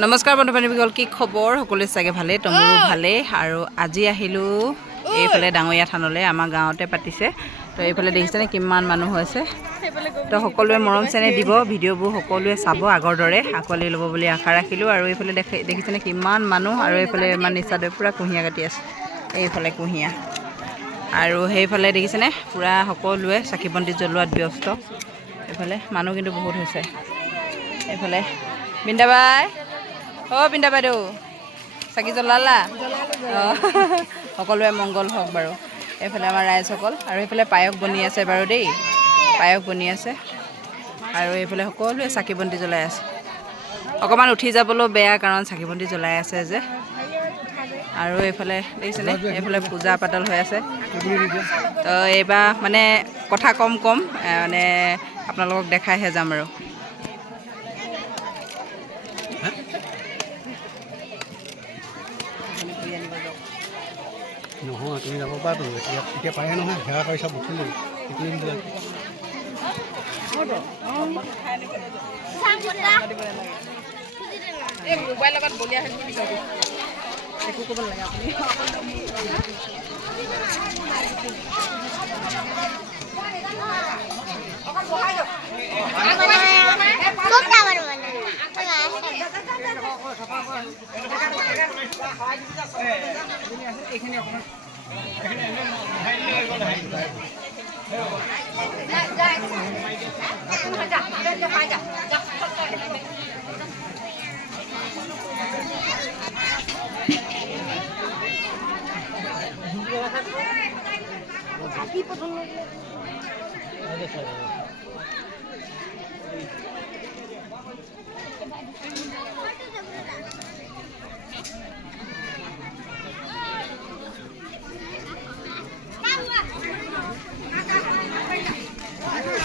নমস্কাৰ বন্ধু বান্ধৱীসকল, কি খবৰ? সকলোৱে চাগে ভালেই, তোমৰো ভালেই। আৰু আজি আহিলোঁ এইফালে ডাঙৰীয়া থানলৈ, আমাৰ গাঁৱতে পাতিছে। তো এইফালে দেখিছেনে কিমান মানুহ হৈছে। তো সকলোৱে মৰম চেনেহ দিব, ভিডিঅ'বোৰ সকলোৱে চাব, আগৰ দৰে আঁকোৱালি ল'ব বুলি আশা ৰাখিলোঁ। আৰু এইফালে দেখিছেনে কিমান মানুহ, আৰু এইফালে ইমান নিচাদৈ পূৰা কুঁহিয়াৰ কাটি আছে, এইফালে কুঁহিয়াৰ। আৰু সেইফালে দেখিছেনে পূৰা সকলোৱে চাকি বন্তি জ্বলোৱাত ব্যস্ত। এইফালে মানুহ কিন্তু বহুত হৈছে। এইফালে বৃন্দাবাই, পিন্ধা বাইদেউ চাকি জ্বলালা? অঁ, সকলোৱে মংগল হওক বাৰু। এইফালে আমাৰ ৰাইজসকল, আৰু এইফালে পায়স বনি আছে বাৰু দেই, পায়স বনি আছে। আৰু এইফালে সকলোৱে চাকি বন্তি জ্বলাই আছে। অকণমান উঠি যাবলৈও বেয়া, কাৰণ চাকি বন্তি জ্বলাই আছে যে। আৰু এইফালে দেখিছেনে, এইফালে পূজা পাতল হৈ আছে। তো এইবাৰ মানে কথা কম মানে আপোনালোকক দেখাইহে যাম আৰু। নহয়, তুমি যাব পাৰাতো, এতিয়া পাৰে নহয়, সেৱা কৰি চব উঠি এই মোবাইল লগত বলিয়া একো ক'ব নালাগে আপুনি।